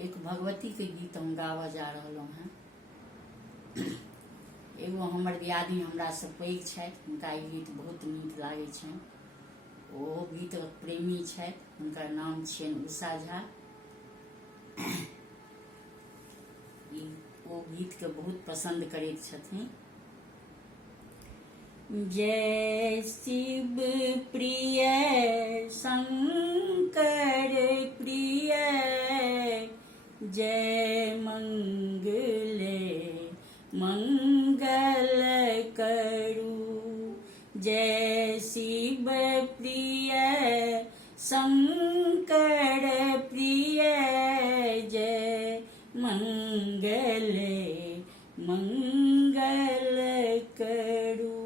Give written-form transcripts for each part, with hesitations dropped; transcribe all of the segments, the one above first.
एक भगवती के गीत हम गावा जा रहलहुँ हैं। एगो हमर दियादनी हमरा से पैघ छथि, हुनका ई गीत बहुत नीक लागै छनि। ओ गीत प्रेमी छथि, हुनकर नाम छियनि उषा झा। ओ गीत के बहुत पसंद करैत छथिन। जय शिव प्रिय शंकर प्रिय, जय मंगले मंगल करू। जय शिव प्रिय शंकर प्रिय, जय मंगले मंगल करू।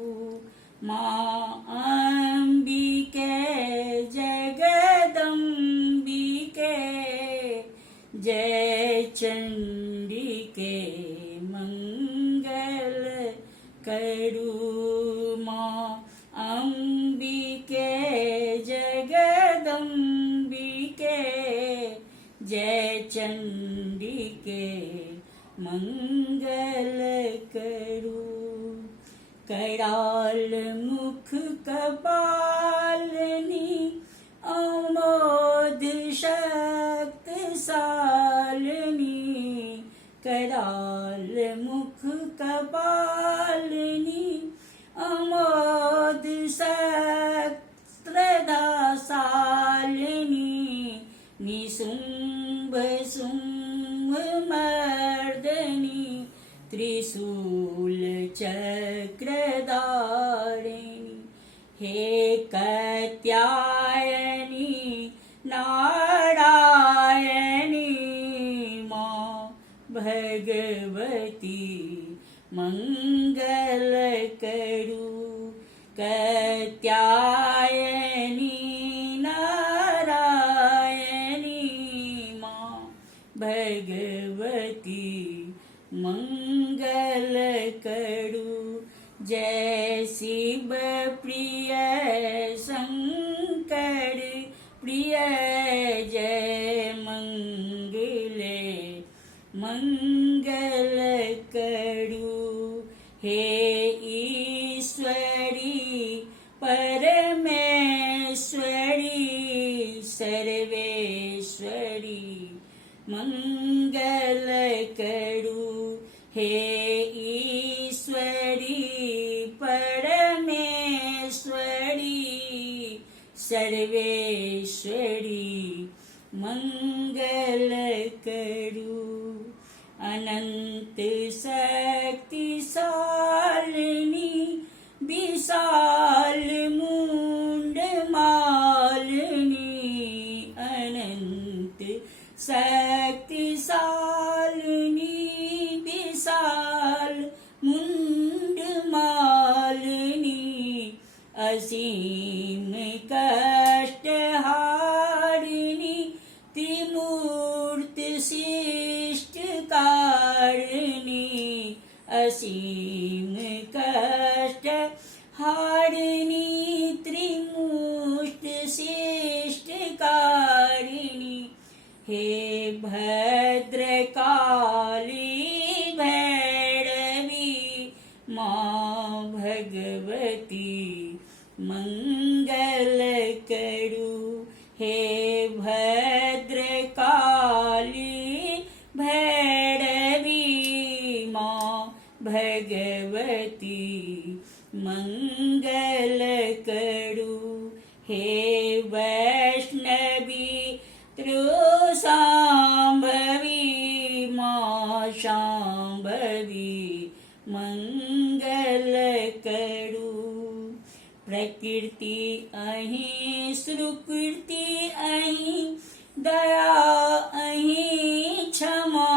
माँ अंबिके जगदम्बिके, जय चंडिके मंगल करू। माँ अंबिके जगदम्बिके, जय चंडिके मंगल करू। कराल मुख कपालिनी, अमोद शक्तिशालिनी। कराल मुख कपालिनी, अमोद शस्त्रधाशालिनी। निशुंभ शुंभ मर्दनी, त्रिशूल चक्रधारिणी। हे कात्यायनी नारायणी, माँ भगवती मंगल करू। कात्यायनी नारायणी, माँ भगवती मंगल करू। जय शिव प्रिय शंकर प्रिय, जय मंगले मंगल करू। हे ईश्वरी परमेश्वरी सर्वेश्वरी मंगल करू। हे ईश्वरी परमेश्वरी सर्वेश्वरी मंगल करू। अनंत शक्तिशालिनी, विशाल मुंड मालिनी। अनंत शक्तिशालिनी, विशाल मुंड मालिनी। असीम कष्ट हारिणी, त्रिमूर्त शिष्ट कारिणी। असीम कष्ट हारिणी, त्रिमूर्त शिष्ट कारिणी। हे भद्रकाली भैरवी, माँ भगवती मंगल करू। हे भद्रकाली भैरवी, माँ भगवती मंगल करू। हे वैष्णवी त्रिशांभवी, माँ शांभवी मंगल करू। प्रकृति अहीं सुकृति अहीं, दया अहीं क्षमा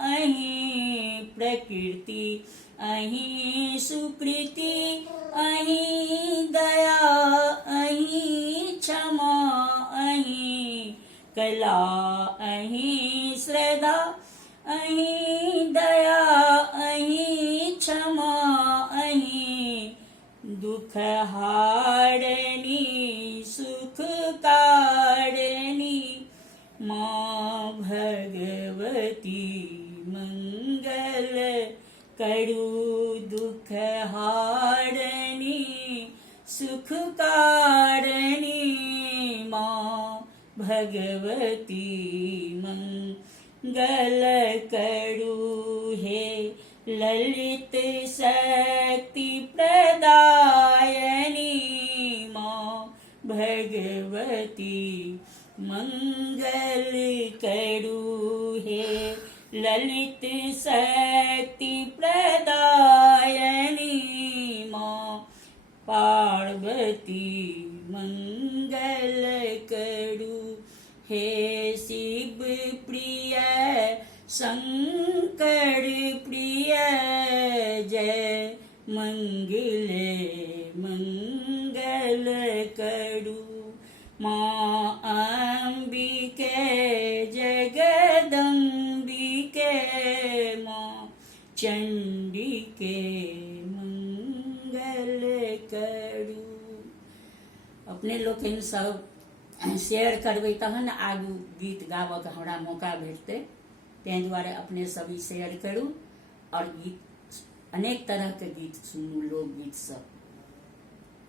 अहीं। प्रकृति अहीं सुकृति अहीं, दया अहीं क्षमा अहीं। कला अहीं श्रद्धा अहीं, दया अहीं क्षमा अहीं। दुख हारणी सुख कारिणी, माँ भगवती भगवती मंगल करू हे ललित शक्ति प्रदायनी माँ भगवती मंगल करू हे ललित शक्ति प्रदायनी माँ पार्वती मंगल करू हे शिव प्रिय शंकर प्रिय जय मंगले मंगल करू माँ अंबिके जगदम्बिके माँ चंडिके मंगल करू। अपने लोग सब शेयर करबै तहन आगू गीत गाबक हमरा मौका भेटतै, ताहि दुआरे अपने सब शेयर करू और गीत अनेक तरह के गीत सुनू, लोकगीत सब।